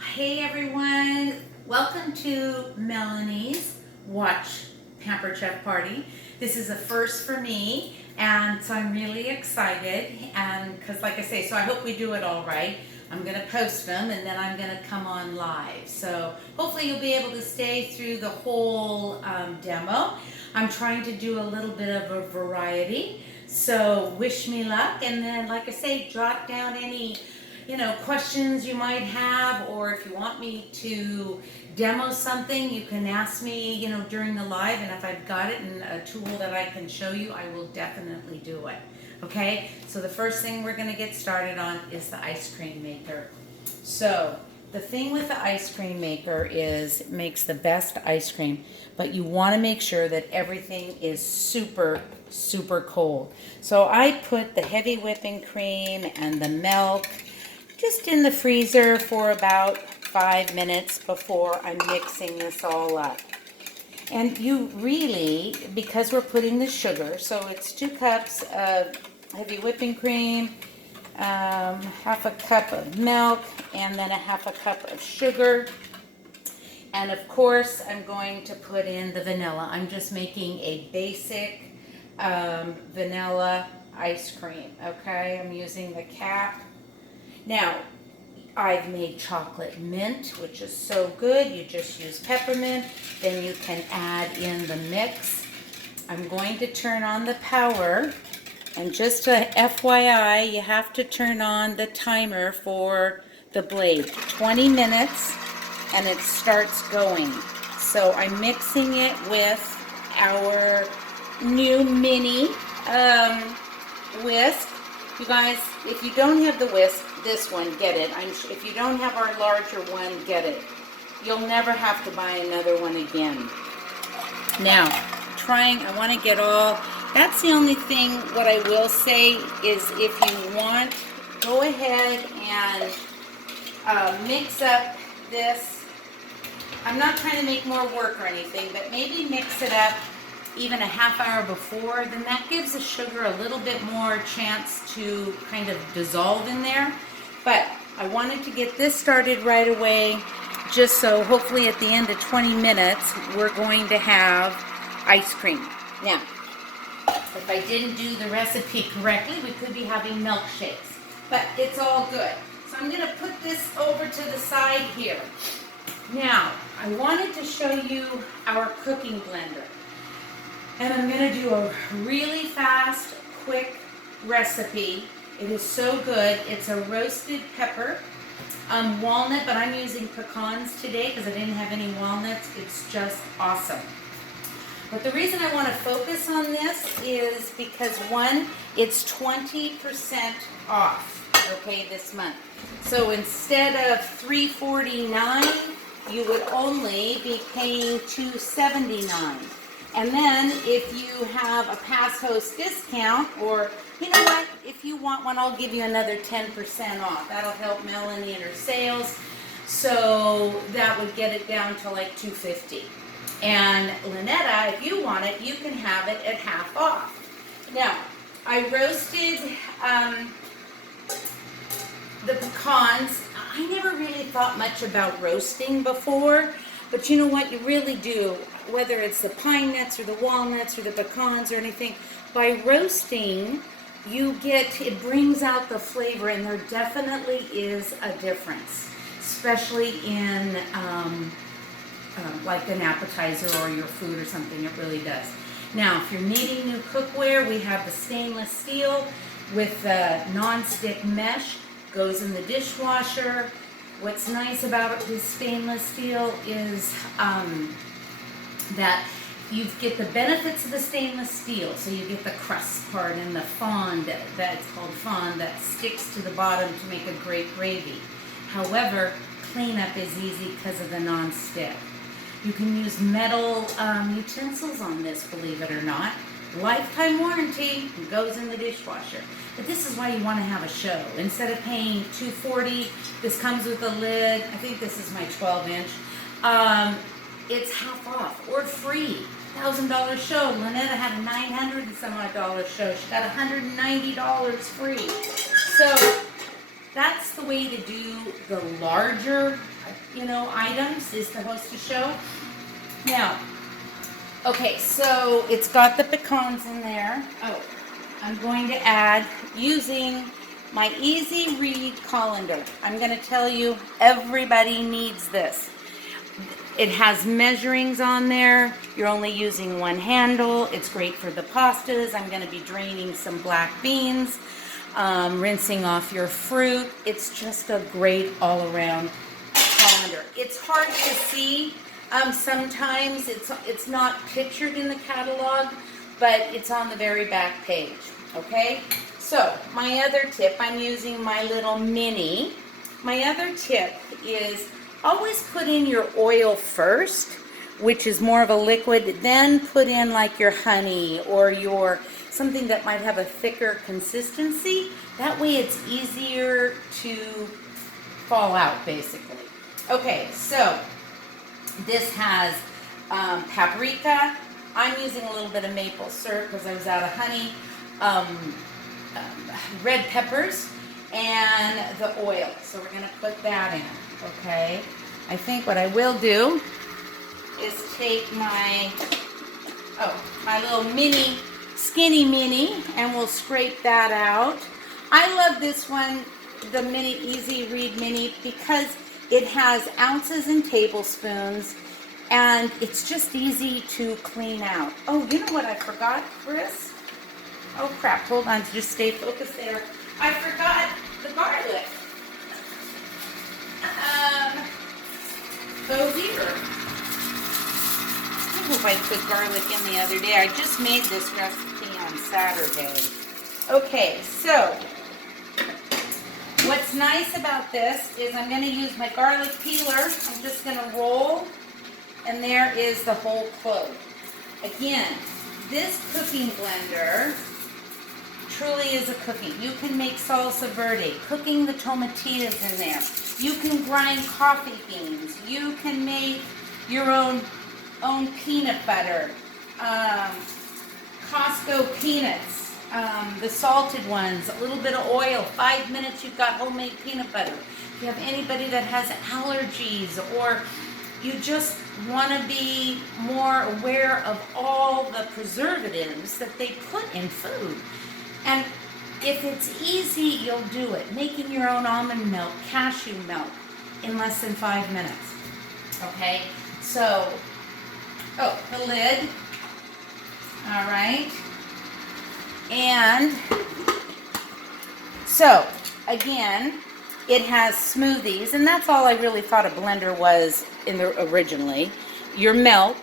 Hey everyone, welcome to Melanie's Watch Pampered Chef Party. This is a first for me, and so I'm really excited. And because, like I say, so I hope we do it all right. I'm going to post them and then I'm going to come on live. So hopefully you'll be able to stay through the whole demo. I'm trying to do a little bit of a variety. So wish me luck, and then, like I say, jot down any questions you might have, or if you want me to demo something, you can ask me, during the live, and if I've got it and a tool that I can show you, I will definitely do it. Okay, so the first thing we're going to get started on is the ice cream maker. So the thing with the ice cream maker is it makes the best ice cream, but you want to make sure that everything is super cold. So I put the heavy whipping cream and the milk just in the freezer for about 5 minutes before I'm mixing this all up. And you really, because we're putting the sugar, so it's 2 cups of heavy whipping cream, half a cup of milk, and then a half a cup of sugar. And of course, I'm going to put in the vanilla. I'm just making a basic vanilla ice cream, okay? I'm using the cap. Now, I've made chocolate mint, which is so good. You just use peppermint, then you can add in the mix. I'm going to turn on the power, and just a FYI, you have to turn on the timer for the blade. 20 minutes, and it starts going. So I'm mixing it with our new mini whisk. You guys, if you don't have the whisk, this one, get it. If you don't have our larger one, get it. You'll never have to buy another one again. Now, I want to get all, that's the only thing. What I will say is, if you want, go ahead and mix up this. I'm not trying to make more work or anything, but maybe mix it up even a half hour before. Then that gives the sugar a little bit more chance to kind of dissolve in there. But I wanted to get this started right away, just so hopefully at the end of 20 minutes we're going to have ice cream. Now, if I didn't do the recipe correctly, we could be having milkshakes, but it's all good. So I'm going to put this over to the side here. Now, I wanted to show you our cooking blender. And I'm going to do a really fast, quick recipe. It is so good. It's a roasted pepper, walnut, but I'm using pecans today because I didn't have any walnuts. It's just awesome. But the reason I want to focus on this is because, one, it's 20% off, okay, this month. So instead of $3.49, you would only be paying $2.79. And then if you have a pass host discount, or you know what, if you want one, I'll give you another 10% off. That'll help Melanie and her sales. So that would get it down to like $2.50. And Lynetta, if you want it, you can have it at half off. Now, I roasted the pecans. I never really thought much about roasting before, but you know what, you really do. Whether it's the pine nuts or the walnuts or the pecans or anything, by roasting, it brings out the flavor, and there definitely is a difference, especially in like an appetizer or your food or something. It really does. Now, if you're needing new cookware, we have the stainless steel with the non-stick mesh, goes in the dishwasher. What's nice about this stainless steel is that you get the benefits of the stainless steel. So you get the crust part and the fond, that's called fond, that sticks to the bottom to make a great gravy. However, cleanup is easy because of the non-stick. You can use metal utensils on this, believe it or not. Lifetime warranty, goes in the dishwasher. But this is why you want to have a show. Instead of paying $2.40, this comes with a lid. I think this is my 12-inch. It's half off or free. $1,000 show. Lynetta had a $900 and some odd dollar show. She got $190 free. So that's the way to do the larger, items, is supposed to show. Now, okay, so it's got the pecans in there. Oh, I'm going to add, using my Easy Read colander. I'm going to tell you, everybody needs this. It has measurings on there. You're only using one handle. It's great for the pastas. I'm going to be draining some black beans, rinsing off your fruit. It's just a great all-around colander. It's hard to see. Sometimes it's not pictured in the catalog, but it's on the very back page. Okay? So, my other tip, I'm using my little mini. My other tip is always put in your oil first, which is more of a liquid, then put in like your honey or your something that might have a thicker consistency. That way it's easier to fall out, basically. Okay, so this has paprika. I'm using a little bit of maple syrup because I was out of honey. Red peppers and the oil. So we're going to put that in. Okay, I think what I will do is take my little skinny mini, and we'll scrape that out. I love this one, the mini Easy Read mini, because it has ounces and tablespoons, and it's just easy to clean out. Oh, you know what I forgot, Chris? Oh crap, hold on, just stay focused there. I forgot the garlic. Goes here. I hope I put garlic in the other day. I just made this recipe on Saturday. Okay, so what's nice about this is I'm going to use my garlic peeler. I'm just going to roll, and there is the whole clove. Again, this cooking blender truly is a cooking. You can make salsa verde, cooking the tomatillas in there. You can grind coffee beans. You can make your own peanut butter. Costco peanuts, the salted ones, a little bit of oil, 5 minutes, you've got homemade peanut butter. If you have anybody that has allergies, or you just want to be more aware of all the preservatives that they put in food. And if it's easy, you'll do it. Making your own almond milk, cashew milk in less than 5 minutes. Okay, so, the lid. All right. And so, again, it has smoothies, and that's all I really thought a blender was originally. Your milk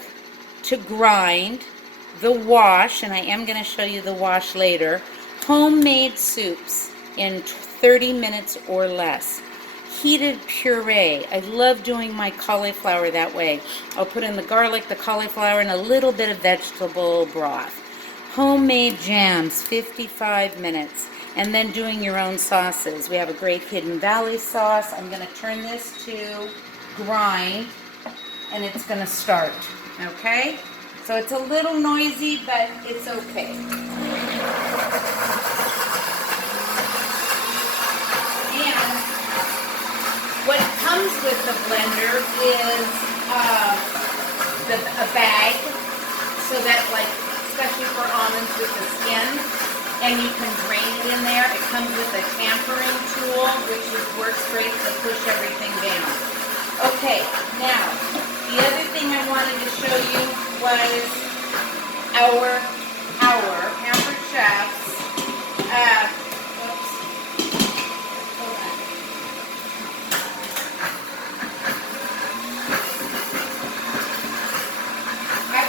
to grind, the wash, and I am going to show you the wash later. Homemade soups in 30 minutes or less. Heated puree. I love doing my cauliflower that way. I'll put in the garlic, the cauliflower, and a little bit of vegetable broth. Homemade jams, 55 minutes. And then doing your own sauces. We have a great Hidden Valley sauce. I'm going to turn this to grind, and it's going to start. Okay? So it's a little noisy, but it's okay. And what comes with the blender is a bag, so that, like, especially for almonds with the skin, and you can drain it in there. It comes with a tampering tool, which works great to push everything down. Okay, now, the other thing I wanted to show you was our Pampered Chefs. Oops. Hold on.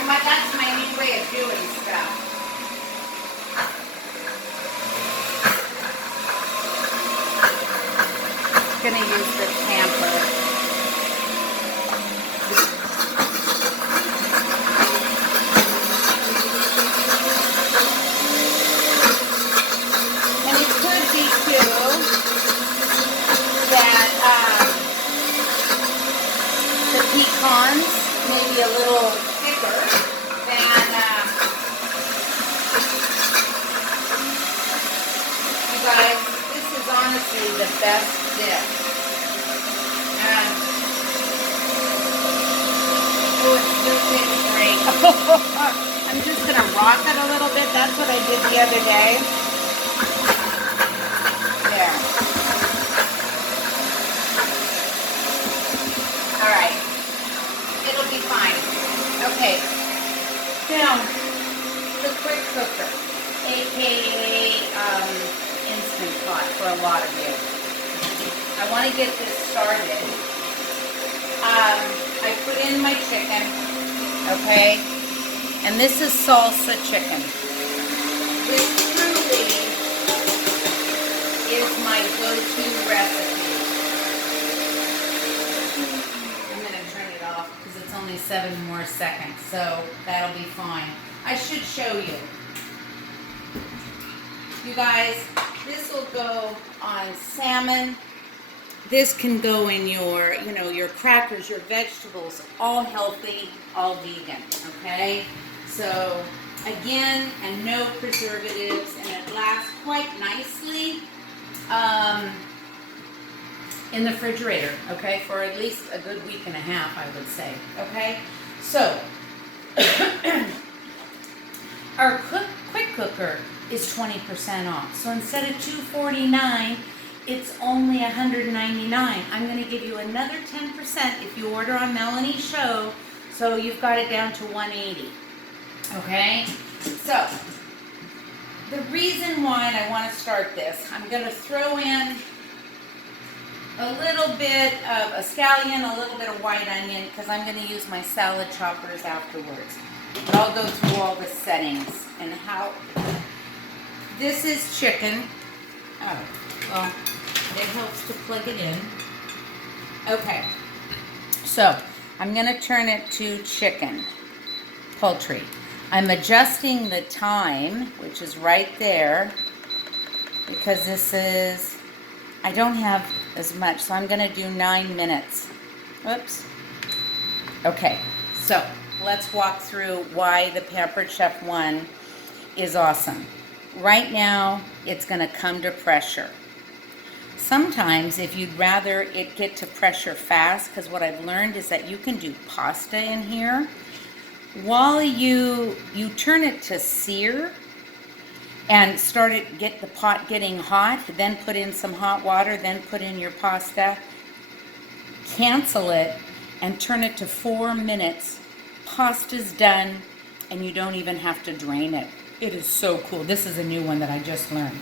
That's my new way of doing stuff. I'm going to use the tamper. And it could be too that the pecans may be a little thicker than you guys. This is honestly the best this. Oh, it's just great. I'm just going to rock it a little bit. That's what I did the other day. There. All right. It'll be fine. Okay. Now, the quick cooker, aka Instant Pot for a lot of you. I want to get this started. I put in my chicken, okay? And this is salsa chicken. This truly is my go-to recipe. I'm going to turn it off because it's only 7 more seconds, so that'll be fine. I should show you. You guys, this will go on salmon. This can go in your, your crackers, your vegetables, all healthy, all vegan, okay? So, again, and no preservatives, and it lasts quite nicely in the refrigerator, okay? For at least a good week and a half, I would say, okay? So, our quick cooker is 20% off. So instead of $249, it's only $199. I'm going to give you another 10% if you order on Melanie's show, so you've got it down to $180. Okay? So, the reason why I want to start this, I'm going to throw in a little bit of a scallion, a little bit of white onion, because I'm going to use my salad choppers afterwards. But I'll go through all the settings and how. This is chicken. Oh, well, it helps to plug it in. Okay, so I'm going to turn it to chicken, poultry. I'm adjusting the time, which is right there, because this is, I don't have as much, so I'm going to do 9 minutes. Whoops. Okay, so let's walk through why the Pampered Chef 1 is awesome. Right now, it's going to come to pressure. Sometimes, if you'd rather it get to pressure fast, because what I've learned is that you can do pasta in here. While you turn it to sear and get the pot getting hot, then put in some hot water, then put in your pasta, cancel it, and turn it to 4 minutes. Pasta's done, and you don't even have to drain it. It is so cool. This is a new one that I just learned.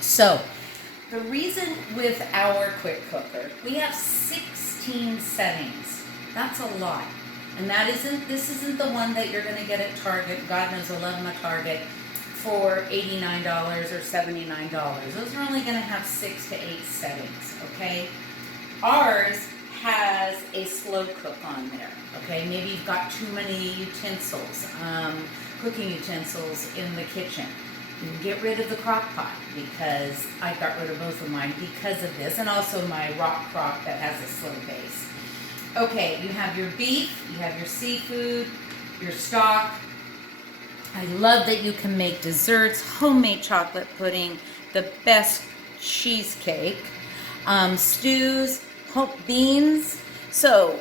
So, the reason with our quick cooker, we have 16 settings. That's a lot. And this isn't the one that you're going to get at Target. God knows I love my Target for $89 or $79. Those are only going to have 6 to 8 settings, okay? Ours has a slow cook on there, okay? Maybe you've got too many utensils, cooking utensils in the kitchen. You can get rid of the crock pot, because I got rid of both of mine because of this, and also my rock crock that has a slow base. Okay, you have your beef, you have your seafood, your stock. I love that you can make desserts, homemade chocolate pudding, the best cheesecake, stews, beans. So,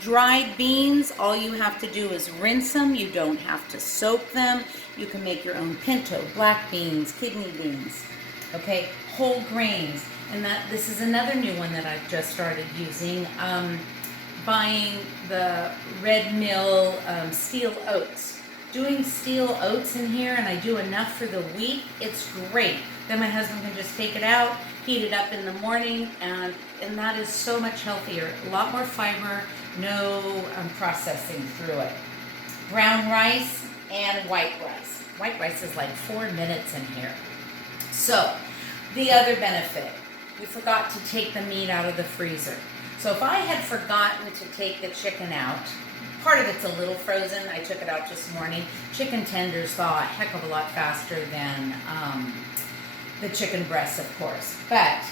dried beans, all you have to do is rinse them. You don't have to soak them. You can make your own pinto, black beans, kidney beans, okay, whole grains. And this is another new one that I've just started using. Buying the Red Mill steel oats. Doing steel oats in here, and I do enough for the week. It's great. Then my husband can just take it out, heat it up in the morning, and that is so much healthier. A lot more fiber, no processing through it. Brown rice and white rice. White rice is like 4 minutes in here. So, the other benefit, we forgot to take the meat out of the freezer. So if I had forgotten to take the chicken out, part of it's a little frozen. I took it out this morning. Chicken tenders thaw a heck of a lot faster than the chicken breasts, of course. But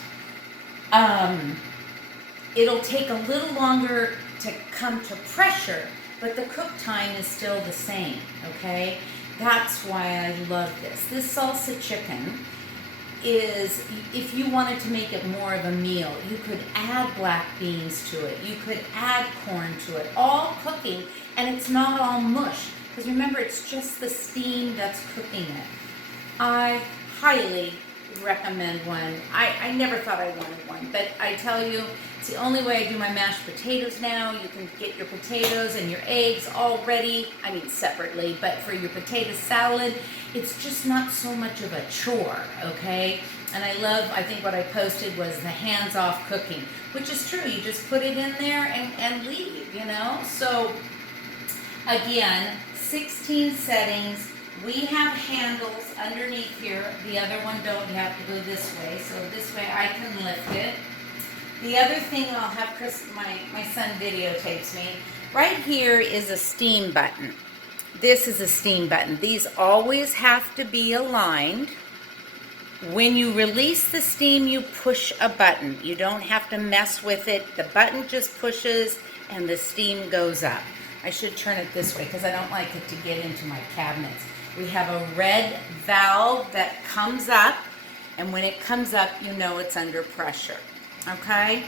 it'll take a little longer to come to pressure, but the cook time is still the same, okay? That's why I love this. This salsa chicken is if you wanted to make it more of a meal, you could add black beans to it. You could add corn to it, all cooking, and it's not all mush. Because remember, it's just the steam that's cooking it. I highly recommend one. I never thought I wanted one, but I tell you, it's the only way I do my mashed potatoes now. You can get your potatoes and your eggs all ready, I mean separately, but for your potato salad, it's just not so much of a chore, okay? And I think what I posted was the hands-off cooking, which is true. You just put it in there and leave, you know? So, again, 16 settings. We have handles underneath here. The other one don't. You have to go this way. So this way I can lift it. The other thing I'll have Chris, my son videotapes me. Right here is a steam button. This is a steam button. These always have to be aligned. When you release the steam, you push a button. You don't have to mess with it. The button just pushes and the steam goes up. I should turn it this way because I don't like it to get into my cabinets. We have a red valve that comes up, and when it comes up, you know it's under pressure, okay?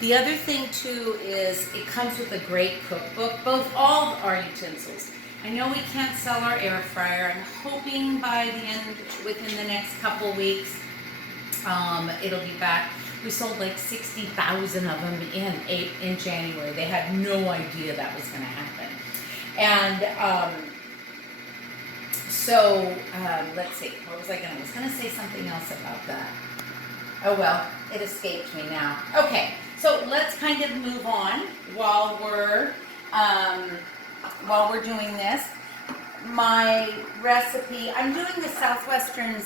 The other thing too is it comes with a great cookbook, all our utensils. I know we can't sell our air fryer. I'm hoping by the end, within the next couple weeks, it'll be back. We sold like 60,000 of them in January. They had no idea that was going to happen. And let's see. What was I going to? I was going to say something else about that. Oh well, it escaped me now. Okay, so let's kind of move on while we're doing this. My recipe. I'm doing the Southwestern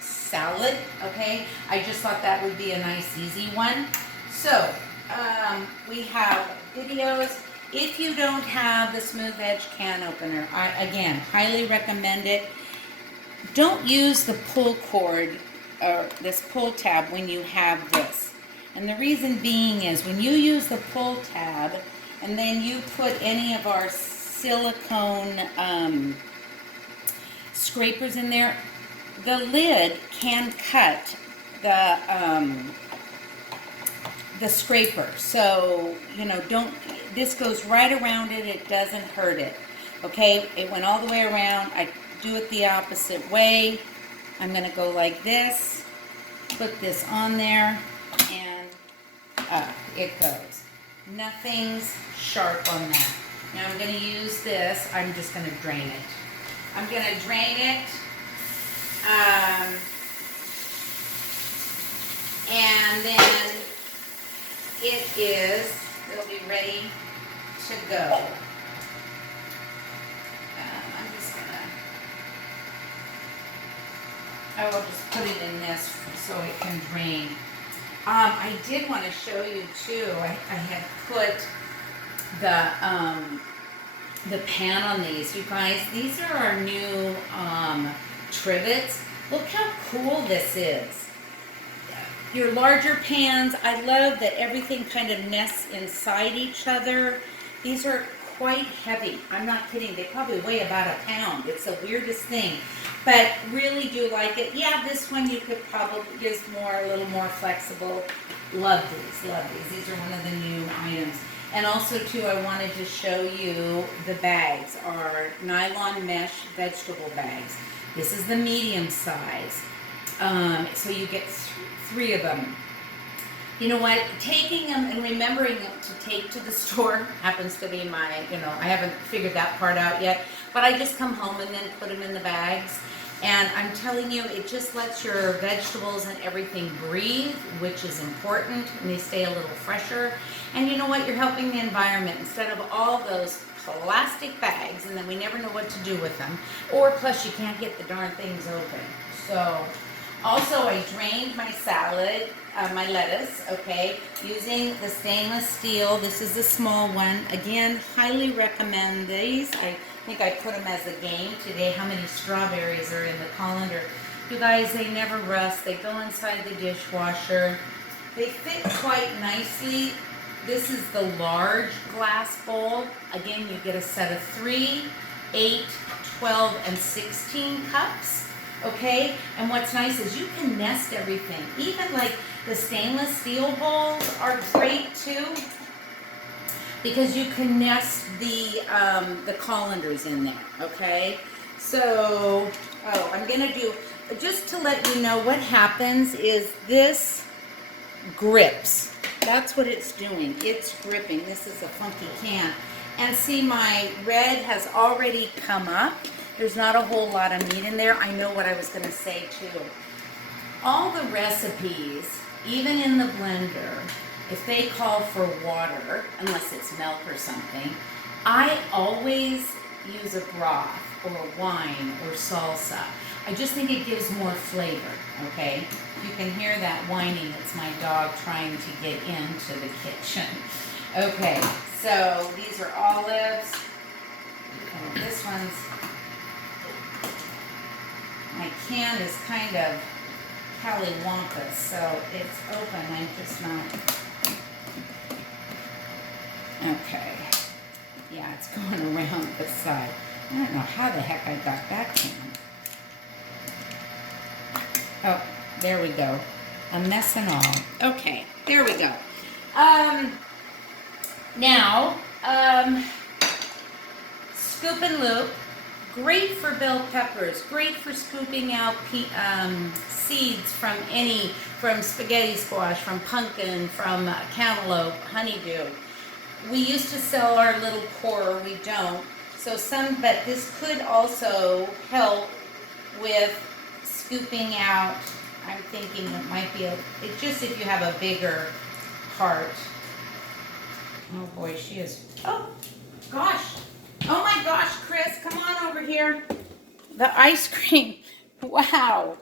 salad, okay? I just thought that would be a nice, easy one. So, we have videos. If you don't have the smooth edge can opener, I, again, highly recommend it. Don't use the pull cord or this pull tab when you have this. And the reason being is when you use the pull tab and then you put any of our silicone scrapers in there, the lid can cut the scraper. So, you know, this goes right around it. It doesn't hurt it. Okay, it went all the way around. I do it the opposite way. I'm going to go like this, put this on there, and up it goes. Nothing's sharp on that. Now I'm going to use this. I'm just going to drain it. I'm going to drain it. And then it'll be ready to go. I'm just I will just put it in this so it can drain. I did want to show you too, I had put the pan on these. You guys, these are our new trivets. Look how cool this is. Your larger pans, I love that everything kind of nests inside each other. These are quite heavy. I'm not kidding. They probably weigh about a pound. It's the weirdest thing. But really do like it. Yeah, this one you could probably is a little more flexible. Love these, love these. These are one of the new items. And also too, I wanted to show you the bags, our nylon mesh vegetable bags. This is the medium size. So you get 3 of them. You know what? Taking them and remembering them to take to the store happens to be my, I haven't figured that part out yet. But I just come home and then put them in the bags. And I'm telling you, it just lets your vegetables and everything breathe, which is important, and they stay a little fresher. And you know what? You're helping the environment instead of all those plastic bags, and then we never know what to do with them. Or plus, you can't get the darn things open. So, also, I drained my salad, my lettuce, okay, using the stainless steel. This is the small one. Again, highly recommend these. I think I put them as a game today, how many strawberries are in the colander. You guys, they never rust. They go inside the dishwasher. They fit quite nicely. This is the large glass bowl. Again, you get a set of 3, 8, 12, and 16 cups. okay? And what's nice is you can nest everything. Even like the stainless steel bowls are great too, because you can nest the colanders in there, okay? So, oh, I'm gonna do, just to let you know what happens is this grips. That's what it's doing. It's gripping. This is a funky can. And see, my red has already come up. There's not a whole lot of meat in there. I know what I was gonna say too. All the recipes, even in the blender, if they call for water, unless it's milk or something, I always use a broth or wine or salsa. I just think it gives more flavor, okay? You can hear that whining. It's my dog trying to get into the kitchen. Okay, so these are olives. Oh, this one's, my can is kind of cattywampus, so it's open. I'm just not. Okay. Yeah, it's going around the side. I don't know how the heck I got that can. Oh, there we go. A mess and all. Okay, there we go. Now, scoop and loop. Great for bell peppers. Great for scooping out seeds from spaghetti squash, from pumpkin, from cantaloupe, honeydew. We used to sell our little core. We don't. So but this could also help with scooping out. I'm thinking it might be it's just if you have a bigger heart. Oh boy, she is. Oh gosh. Oh my gosh, Chris, come on over here. The ice cream. Wow.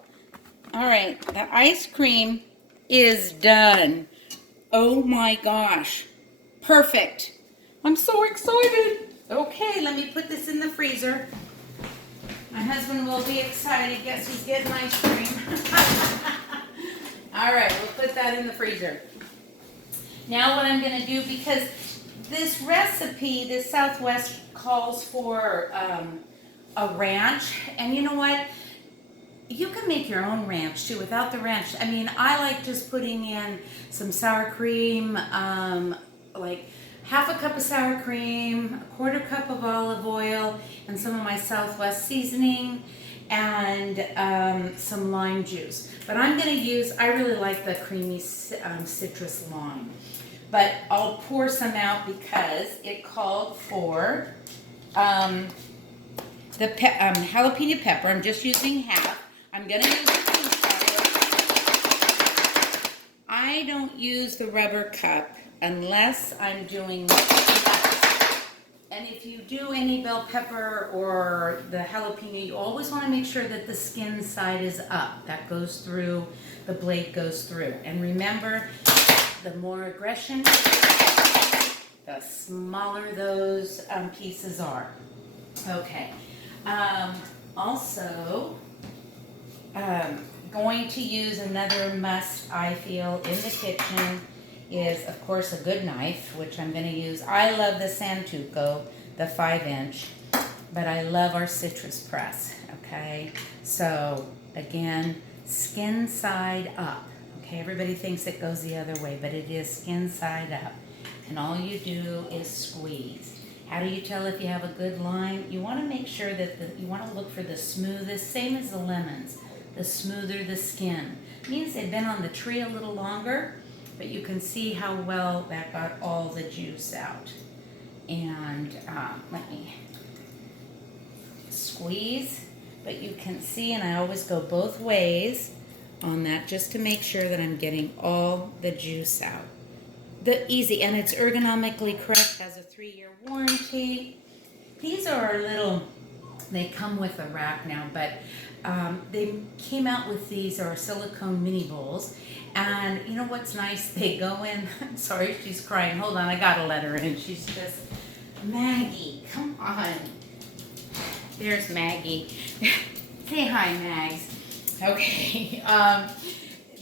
All right, the ice cream is done. Oh my gosh. Perfect. I'm so excited. Okay, let me put this in the freezer. My husband will be excited. Guess he's getting ice cream. All right, we'll put that in the freezer. Now what I'm going to do, because this recipe, this Southwest calls for a ranch. And you know what? You can make your own ranch too without the ranch. I mean, I like just putting in some sour cream, like half a cup of sour cream, a quarter cup of olive oil, and some of my Southwest seasoning, and some lime juice. But I'm going to use, I really like the creamy citrus lime. But I'll pour some out because it called for the jalapeno pepper. I'm just using half. I'm going to use the food color. I don't use the rubber cup unless I'm doing nuts. And if you do any bell pepper or the jalapeno, you always want to make sure that the skin side is up. That goes through, the blade goes through. And remember, the more aggression, the smaller those pieces are. Okay. Also, going to use another must, I feel, in the kitchen is, of course, a good knife, which I'm going to use. I love the Santuco, the 5-inch, but I love our citrus press, okay? So, again, skin side up, okay? Everybody thinks it goes the other way, but it is skin side up. And all you do is squeeze. How do you tell if you have a good lime? You want to make sure that you want to look for the smoothest, same as the lemons. The smoother the skin. It means they've been on the tree a little longer, but you can see how well that got all the juice out. And let me squeeze, but you can see, and I always go both ways on that just to make sure that I'm getting all the juice out. Easy, and it's ergonomically correct, has a 3-year warranty. These are our little, they come with a rack now, but they came out with these are silicone mini bowls. And you know what's nice? They go in, I'm sorry, she's crying. Hold on, I gotta let her in. She's just, Maggie, come on. There's Maggie. Say hi, Mags. Okay.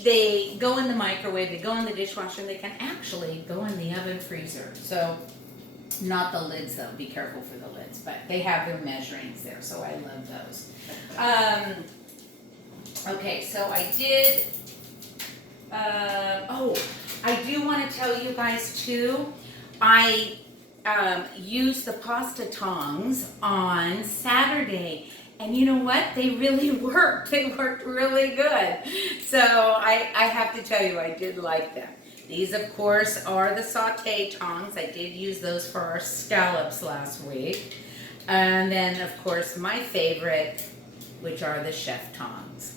They go in the microwave, they go in the dishwasher, and they can actually go in the oven freezer. So, not the lids though, be careful for the lids, but they have their measurings there, so I love those. Okay, so I did, oh, I do want to tell you guys too, I used the pasta tongs on Saturday. And you know what? They really worked. They worked really good. So I have to tell you, I did like them. These, of course, are the saute tongs. I did use those for our scallops last week. And then, of course, my favorite, which are the chef tongs.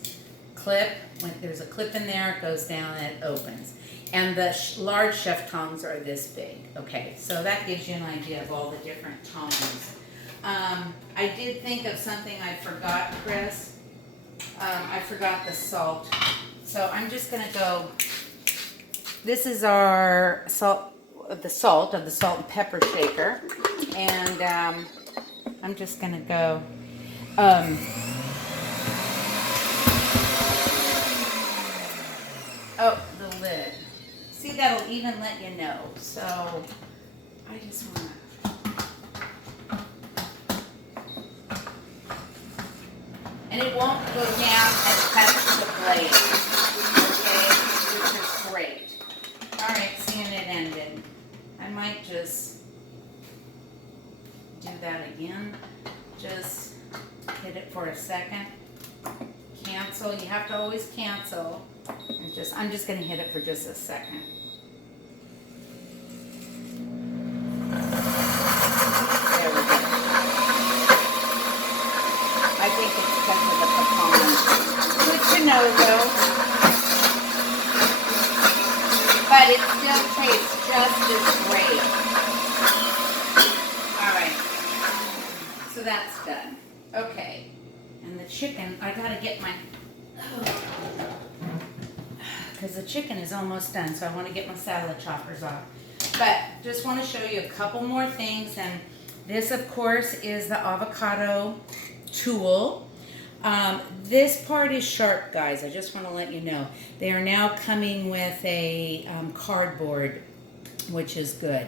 Clip, when there's a clip in there, it goes down and it opens. And the large chef tongs are this big. Okay, so that gives you an idea of all the different tongs. I did think of something I forgot, Chris. I forgot the salt. So I'm just gonna go, this is our salt of the salt and pepper shaker. And I'm just gonna go, oh, the lid. See, that'll even let you know. So I just wanna, and it won't go down and touch the blade, okay, which is great. All right, seeing it ended. I might just do that again. Just hit it for a second. Cancel, you have to always cancel. And I'm just gonna hit it for just a second. There we go. I think it's because of the pecan. Good to know though. But it still tastes just as great. Alright. So that's done. Okay. And the chicken, I gotta get my, because the chicken is almost done, so I want to get my salad choppers off. But just want to show you a couple more things. And this, of course, is the avocado tool. This part is sharp, guys. I just want to let you know. They are now coming with a cardboard, which is good.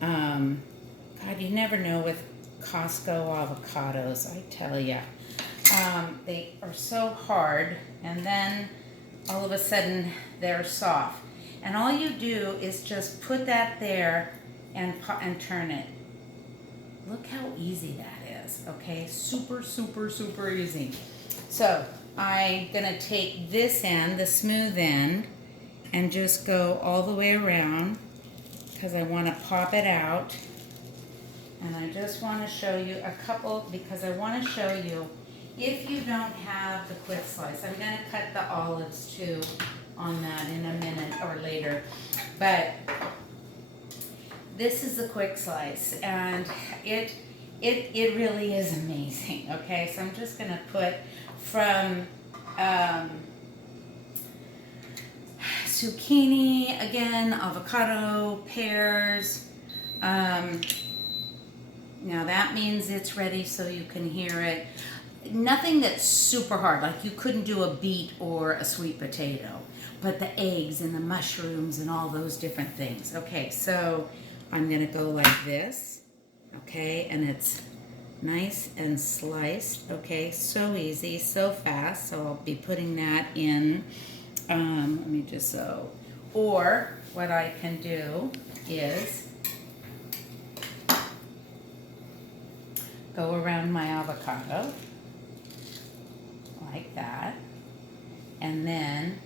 God, you never know with Costco avocados, I tell ya. They are so hard, and then all of a sudden they're soft. And all you do is just put that there and turn it. Look how easy that is, okay? Super, super, super easy. So I'm gonna take this end, the smooth end, and just go all the way around because I wanna pop it out. And I just wanna show you a couple, because I wanna show you if you don't have the quick slice. I'm gonna cut the olives too on that in a minute or later. But this is the quick slice, and it really is amazing. Okay, so I'm just gonna put from zucchini, again, avocado, pears. Now that means it's ready so you can hear it. Nothing that's super hard, like you couldn't do a beet or a sweet potato, but the eggs and the mushrooms and all those different things. Okay, so I'm gonna go like this, okay, and it's nice and sliced, okay, so easy, so fast. So I'll be putting that in, let me just so, or what I can do is go around my avocado like that, and then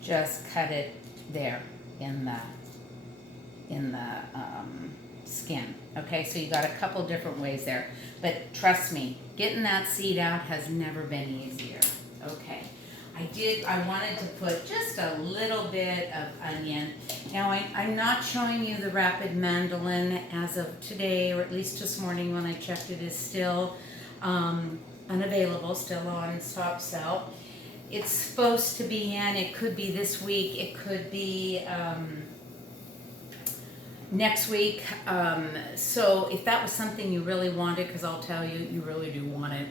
just cut it there in the skin. Okay, so you got a couple different ways there, but trust me, getting that seed out has never been easier. Okay, I wanted to put just a little bit of onion. Now I'm not showing you the rapid mandolin as of today, or at least this morning when I checked. It is still unavailable, still on stop sell. It's supposed to be in, it could be this week, it could be next week. So if that was something you really wanted, because I'll tell you, you really do want it,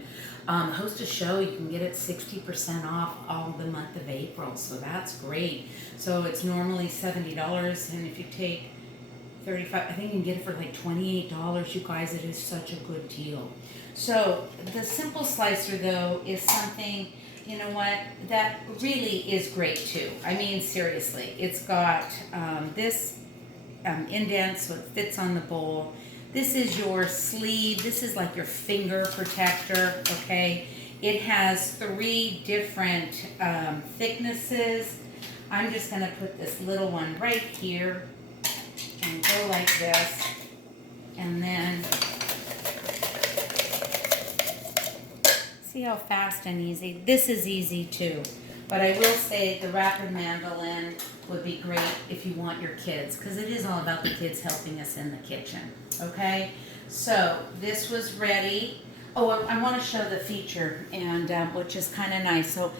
host a show, you can get it 60% off all the month of April, so that's great. So it's normally $70, and if you take 35. I think you can get it for like $28. You guys, it is such a good deal. So the simple slicer though is something, you know what, that really is great too. I mean, seriously, it's got this indent so it fits on the bowl. This is your sleeve. This is like your finger protector, okay? It has 3 different thicknesses. I'm just gonna put this little one right here and go like this. And then, see how fast and easy? This is easy too. But I will say the rapid mandolin would be great if you want your kids, because it is all about the kids helping us in the kitchen, okay? So this was ready. Oh, I want to show the feature, and which is kind of nice. So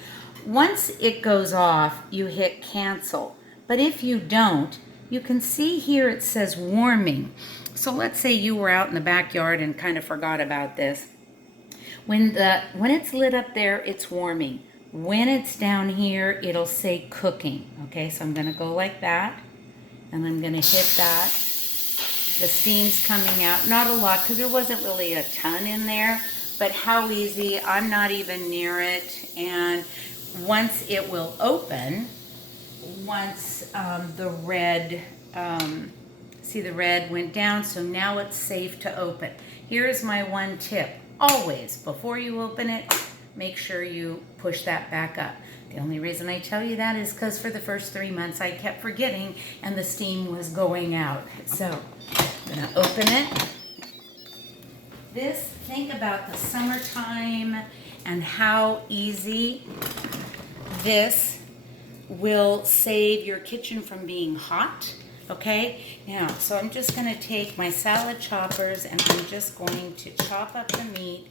once it goes off, you hit cancel. But if you don't, you can see here it says warming. So let's say you were out in the backyard and kind of forgot about this. When it's lit up there, it's warming. When it's down here, it'll say cooking. Okay, so I'm going to go like that, and I'm going to hit that. The steam's coming out. Not a lot, because there wasn't really a ton in there, but how easy. I'm not even near it. And once it will open, once the red, see the red went down, so now it's safe to open. Here's my one tip. Always, before you open it, make sure you push that back up. The only reason I tell you that is because for the first 3 months I kept forgetting and the steam was going out. So I'm gonna open it. This, think about the summertime and how easy this will save your kitchen from being hot. Okay, now, so I'm just gonna take my salad choppers and I'm just going to chop up the meat,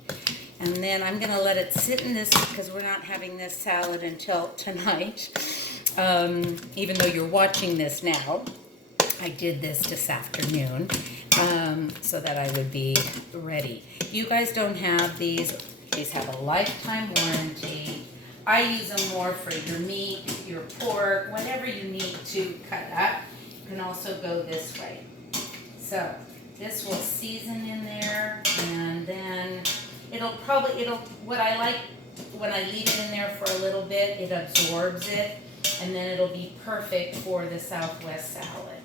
and then I'm gonna let it sit in this, because we're not having this salad until tonight. Even though you're watching this now, I did this afternoon so that I would be ready. You guys don't have these have a lifetime warranty. I use them more for your meat, your pork, whatever you need to cut up. You can also go this way. So this will season in there, and then what I like, when I leave it in there for a little bit, it absorbs it, and then it'll be perfect for the Southwest salad.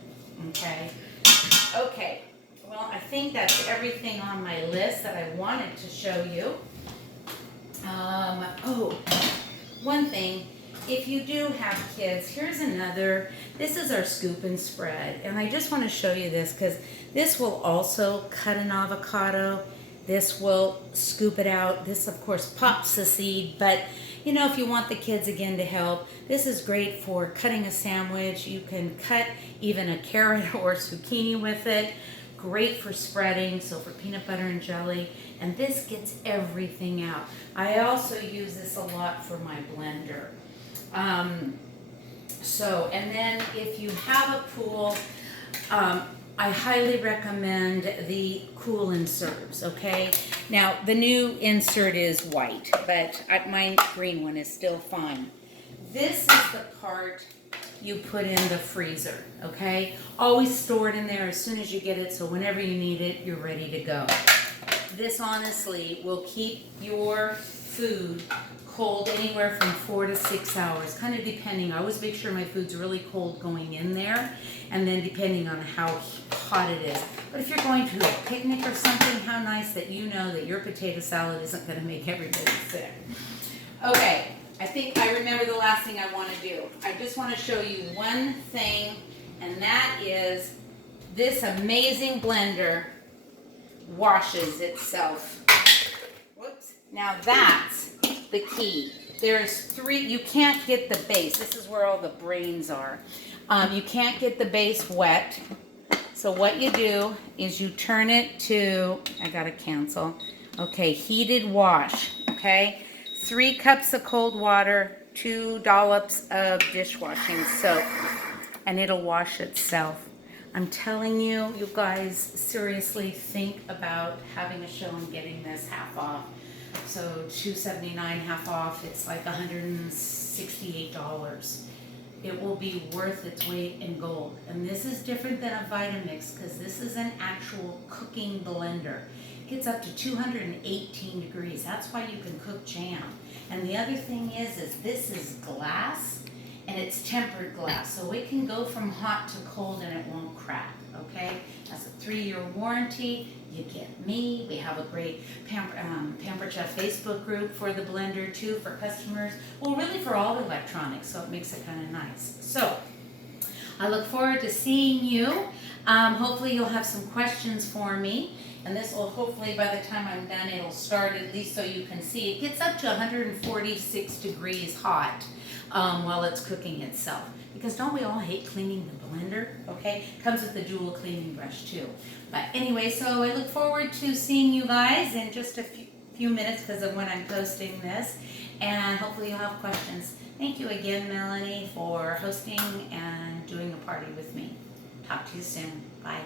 Okay, well, I think that's everything on my list that I wanted to show you. One thing, if you do have kids, here's another. This is our scoop and spread, and I just want to show you this because this will also cut an avocado. This will scoop it out. This, of course, pops the seed, but you know, if you want the kids again to help, this is great for cutting a sandwich. You can cut even a carrot or zucchini with it. Great for spreading, so for peanut butter and jelly, and this gets everything out. I also use this a lot for my blender. And then if you have a pool, I highly recommend the cool inserts, okay? Now, the new insert is white, but my green one is still fine. This is the part you put in the freezer, okay? Always store it in there as soon as you get it, so whenever you need it, you're ready to go. This honestly will keep your food cold anywhere from 4 to 6 hours, kind of depending. I always make sure my food's really cold going in there, and then depending on how hot it is. But if you're going to a picnic or something, how nice that you know that your potato salad isn't going to make everybody sick. Okay, I think I remember the last thing I want to do. I just want to show you one thing, and that is this amazing blender washes itself. Whoops. Now that's the key. There's 3, you can't get the base. This is where all the brains are. You can't get the base wet. So what you do is you turn it to, I gotta cancel. Okay, heated wash, okay? 3 cups of cold water, 2 dollops of dishwashing soap, and it'll wash itself. I'm telling you, you guys, seriously think about having a show and getting this half off. So $2.79 half off, it's like $168. it will be worth its weight in gold. And this is different than a Vitamix because this is an actual cooking blender. It gets up to 218 degrees. That's why you can cook jam. And the other thing is this is glass and it's tempered glass. So it can go from hot to cold and it won't crack, okay? That's a 3-year warranty. You get me. We have a great Pampered Chef Facebook group for the blender too for customers. Well, really for all electronics, so it makes it kind of nice. So I look forward to seeing you. Hopefully you'll have some questions for me. And this will hopefully, by the time I'm done, it'll start at least so you can see. It gets up to 146 degrees hot while it's cooking itself. Because don't we all hate cleaning the blender, okay? Comes with the dual cleaning brush too. But anyway, so I look forward to seeing you guys in just a few minutes because of when I'm posting this. And hopefully you'll have questions. Thank you again, Melanie, for hosting and doing a party with me. Talk to you soon. Bye.